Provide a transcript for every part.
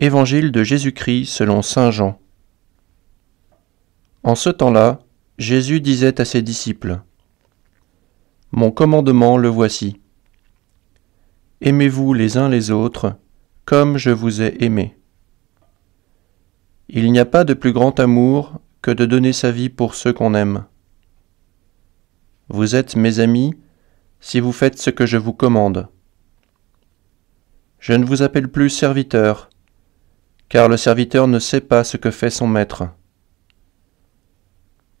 Évangile de Jésus-Christ selon saint Jean. En ce temps-là, Jésus disait à ses disciples : « Mon commandement le voici. Aimez-vous les uns les autres, comme je vous ai aimés. Il n'y a pas de plus grand amour que de donner sa vie pour ceux qu'on aime. Vous êtes mes amis si vous faites ce que je vous commande. Je ne vous appelle plus serviteur, car le serviteur ne sait pas ce que fait son maître.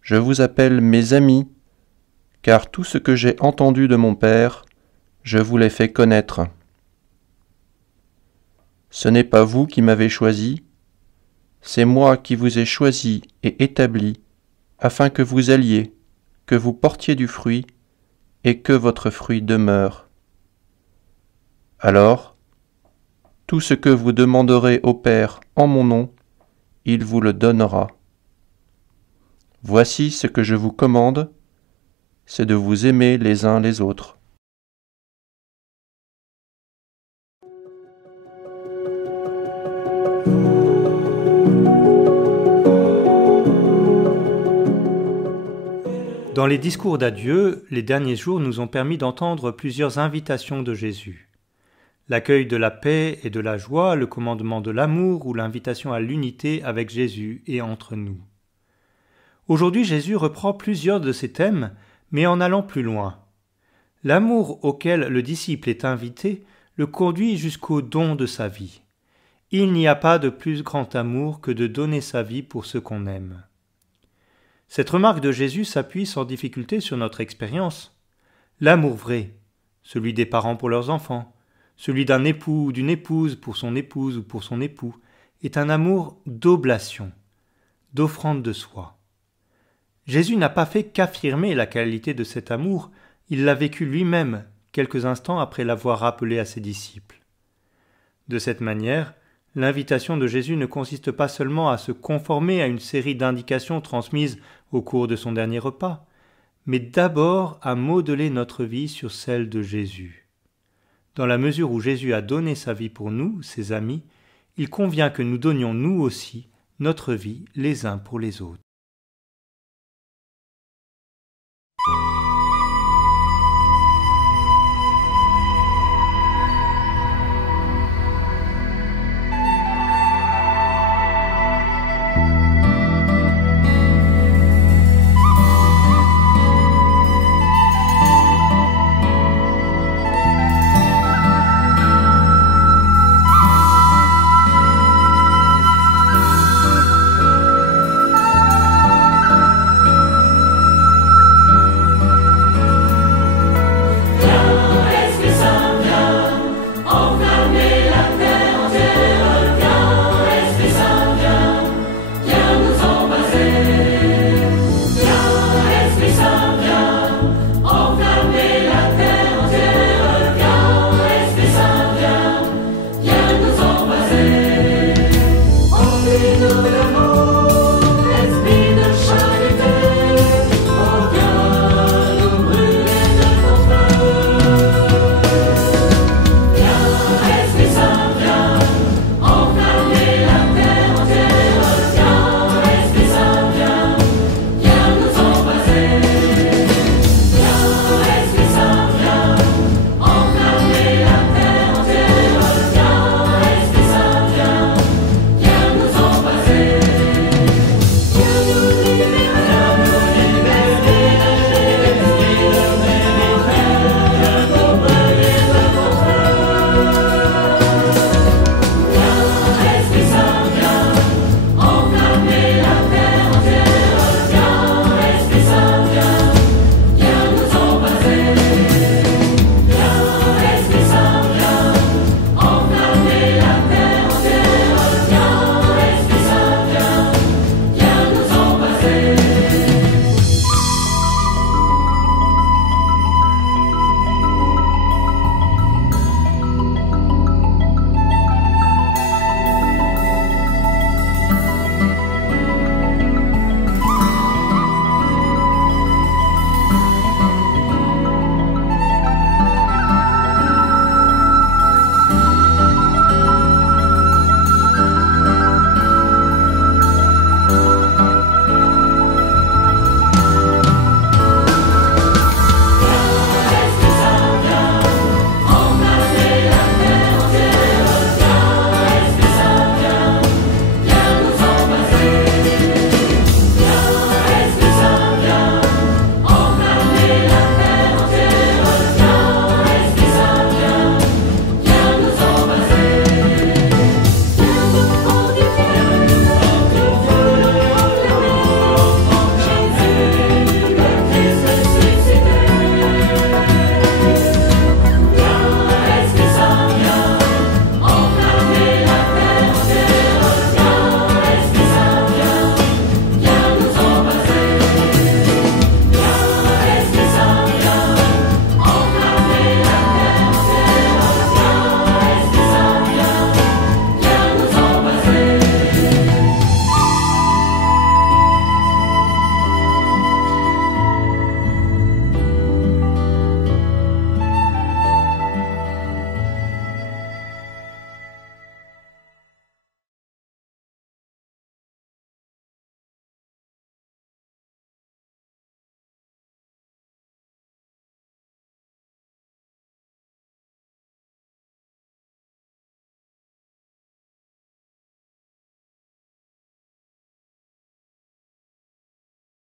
Je vous appelle mes amis, car tout ce que j'ai entendu de mon Père, je vous l'ai fait connaître. Ce n'est pas vous qui m'avez choisi, c'est moi qui vous ai choisi et établi, afin que vous alliez, que vous portiez du fruit, et que votre fruit demeure. Alors, tout ce que vous demanderez au Père en mon nom, il vous le donnera. Voici ce que je vous commande, c'est de vous aimer les uns les autres. Dans les discours d'adieu, les derniers jours nous ont permis d'entendre plusieurs invitations de Jésus. L'accueil de la paix et de la joie, le commandement de l'amour ou l'invitation à l'unité avec Jésus et entre nous. Aujourd'hui, Jésus reprend plusieurs de ces thèmes, mais en allant plus loin. L'amour auquel le disciple est invité le conduit jusqu'au don de sa vie. Il n'y a pas de plus grand amour que de donner sa vie pour ceux qu'on aime. Cette remarque de Jésus s'appuie sans difficulté sur notre expérience. L'amour vrai, celui des parents pour leurs enfants, celui d'un époux ou d'une épouse pour son épouse ou pour son époux, est un amour d'oblation, d'offrande de soi. Jésus n'a pas fait qu'affirmer la qualité de cet amour, il l'a vécu lui-même quelques instants après l'avoir rappelé à ses disciples. De cette manière, l'invitation de Jésus ne consiste pas seulement à se conformer à une série d'indications transmises au cours de son dernier repas, mais d'abord à modeler notre vie sur celle de Jésus. Dans la mesure où Jésus a donné sa vie pour nous, ses amis, il convient que nous donnions nous aussi notre vie les uns pour les autres.